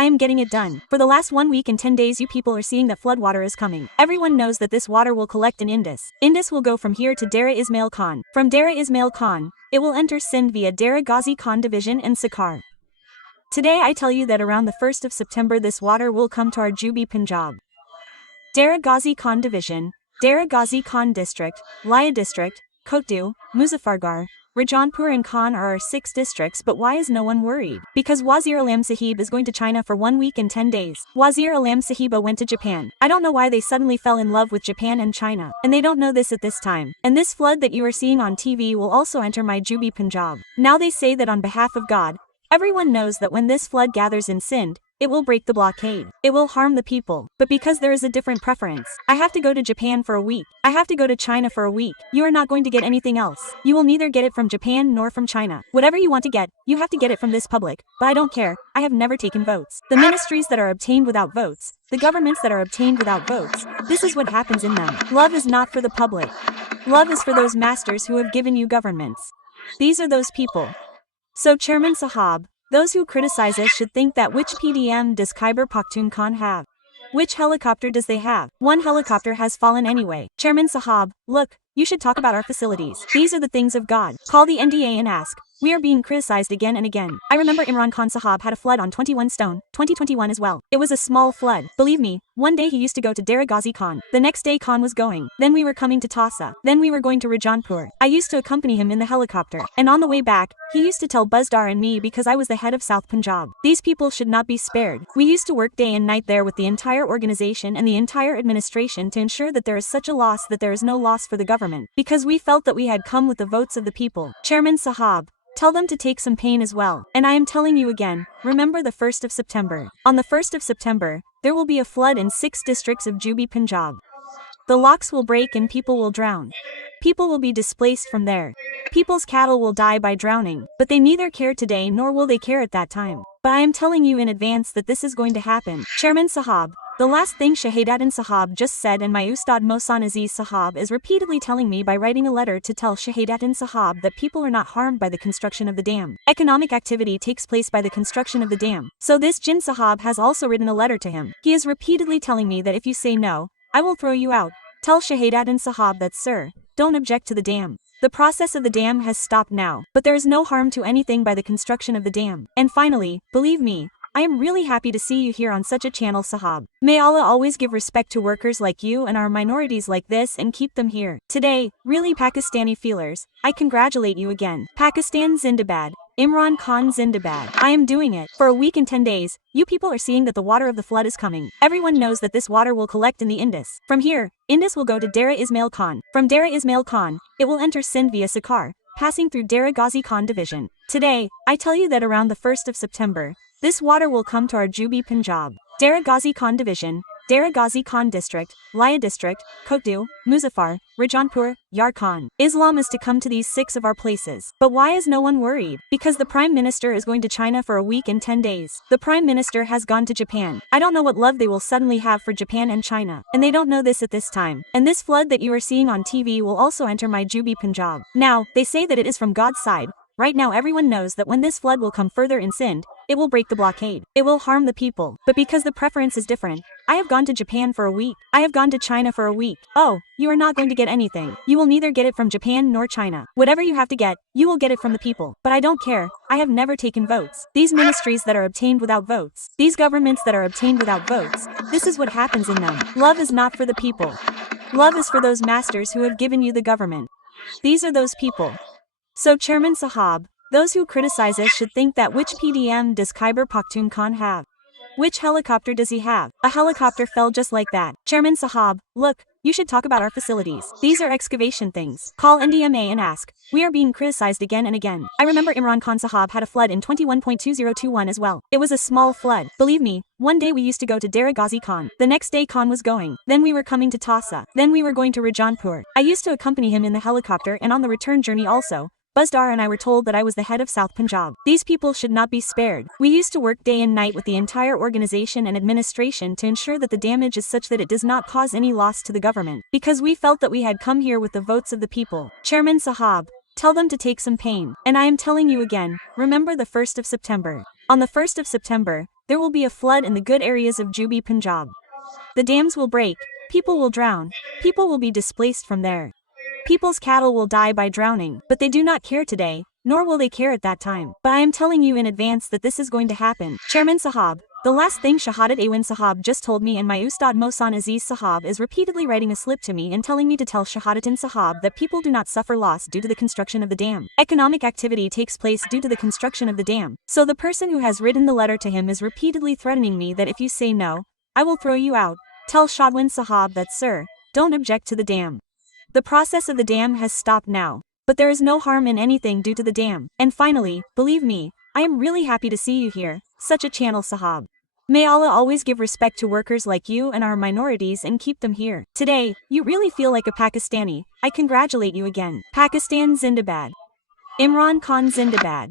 I am getting it done. For the last 1 week and 10 days you people are seeing that floodwater is coming. Everyone knows that this water will collect in Indus. Indus will go from here to Tehreek-e-Ismail Khan. From Tehreek-e-Ismail Khan, it will enter Sindh via Tehreek-e Khan division and Sakar. Today I tell you that around the 1st of September this water will come to our Jubi Punjab. Tehreek-e Khan division, Tehreek-e Khan district, Laya district, Kotdu, Muzaffargarh, Rajanpur and Khan are our 6 districts, but why is no one worried? Because Wazir Alam Sahib is going to China for 1 week and 10 days. Wazir Alam Sahiba went to Japan. I don't know why they suddenly fell in love with Japan and China. And they don't know this at this time. And this flood that you are seeing on TV will also enter my Jubi Punjab. Now they say that on behalf of God, everyone knows that when this flood gathers in Sindh, it will break the blockade. It will harm the people. But because there is a different preference, I have to go to Japan for a week. I have to go to China for a week. You are not going to get anything else. You will neither get it from Japan nor from China. Whatever you want to get, you have to get it from this public. But I don't care. I have never taken votes. The ministries that are obtained without votes, the governments that are obtained without votes, this is what happens in them. Love is not for the public. Love is for those masters who have given you governments. These are those people. So Chairman Sahab, those who criticize us should think that which PDM does Khyber Pakhtunkhwa have? Which helicopter does they have? One helicopter has fallen anyway. Chairman Sahab, look, you should talk about our facilities. These are the things of God. Call the NDA and ask. We are being criticized again and again. I remember Imran Khan Sahab had a flood on 21 Stone, 2021 as well. It was a small flood. Believe me, one day he used to go to Tehreek-e Khan. The next day Khan was going. Then we were coming to Tasa. Then we were going to Rajanpur. I used to accompany him in the helicopter. And on the way back, he used to tell Buzdar and me because I was the head of South Punjab. These people should not be spared. We used to work day and night there with the entire organization and the entire administration to ensure that there is such a loss that there is no loss for the government. Because we felt that we had come with the votes of the people. Chairman Sahab, tell them to take some pain as well. And I am telling you again, remember the 1st of September. On the 1st of September, there will be a flood in 6 districts of Jubi Punjab. The locks will break and people will drown. People will be displaced from there. People's cattle will die by drowning, but they neither care today nor will they care at that time. But I am telling you in advance that this is going to happen. Chairman Sahab, the last thing Shahidatin Sahab just said and my Ustad Mohsan Aziz Sahab is repeatedly telling me by writing a letter to tell Shahidatin Sahab that people are not harmed by the construction of the dam. Economic activity takes place by the construction of the dam. So this Jin Sahab has also written a letter to him. He is repeatedly telling me that if you say no, I will throw you out. Tell Shahidatin Sahab that sir, don't object to the dam. The process of the dam has stopped now, but there is no harm to anything by the construction of the dam. And finally, believe me, I am really happy to see you here on such a channel Sahab. May Allah always give respect to workers like you and our minorities like this and keep them here. Today, really Pakistani feelers, I congratulate you again. Pakistan Zindabad. Imran Khan Zindabad. I am doing it. For a week and 10 days, you people are seeing that the water of the flood is coming. Everyone knows that this water will collect in the Indus. From here, Indus will go to Tehreek-e-Ismail Khan. From Tehreek-e-Ismail Khan, it will enter Sindh via Sakar, passing through Tehreek-e Khan division. Today, I tell you that around the 1st of September, this water will come to our Jubi Punjab. Tehreek-e Khan division, Tehreek-e Khan district, Laya district, Kotdu, Muzaffar, Rajanpur, Yarkhan. Islam is to come to these 6 of our places. But why is no one worried? Because the Prime Minister is going to China for a week and 10 days. The Prime Minister has gone to Japan. I don't know what love they will suddenly have for Japan and China. And they don't know this at this time. And this flood that you are seeing on TV will also enter my Jubi Punjab. Now, they say that it is from God's side. Right now everyone knows that when this flood will come further in Sindh, it will break the blockade. It will harm the people. But because the preference is different, I have gone to Japan for a week. I have gone to China for a week. Oh, you are not going to get anything. You will neither get it from Japan nor China. Whatever you have to get, you will get it from the people. But I don't care. I have never taken votes. These ministries that are obtained without votes, these governments that are obtained without votes, this is what happens in them. Love is not for the people. Love is for those masters who have given you the government. These are those people. So Chairman Sahab, those who criticize us should think that which PDM does Khyber Pakhtunkhwa have? Which helicopter does he have? A helicopter fell just like that. Chairman Sahab, look, you should talk about our facilities. These are excavation things. Call NDMA and ask. We are being criticized again and again. I remember Imran Khan Sahab had a flood in 21.2021 as well. It was a small flood. Believe me, one day we used to go to Tehreek-e Khan. The next day Khan was going. Then we were coming to Tasa. Then we were going to Rajanpur. I used to accompany him in the helicopter and on the return journey also. Buzdar and I were told that I was the head of South Punjab. These people should not be spared. We used to work day and night with the entire organization and administration to ensure that the damage is such that it does not cause any loss to the government. Because we felt that we had come here with the votes of the people. Chairman Sahab, tell them to take some pain. And I am telling you again, remember the 1st of September. On the 1st of September, there will be a flood in the good areas of Jubi, Punjab. The dams will break, people will drown, people will be displaced from there. People's cattle will die by drowning, but they do not care today, nor will they care at that time. But I am telling you in advance that this is going to happen. Chairman Sahab, the last thing Shahadat Awan Sahab just told me, and my Ustad Mohsan Aziz Sahab is repeatedly writing a slip to me and telling me to tell Shahadatin Sahab that people do not suffer loss due to the construction of the dam. Economic activity takes place due to the construction of the dam. So the person who has written the letter to him is repeatedly threatening me that if you say no, I will throw you out. Tell Shadwan Sahab that, sir, don't object to the dam. The process of the dam has stopped now, but there is no harm in anything due to the dam. And finally, believe me, I am really happy to see you here, such a channel Sahab. May Allah always give respect to workers like you and our minorities and keep them here. Today, you really feel like a Pakistani. I congratulate you again. Pakistan Zindabad. Imran Khan Zindabad.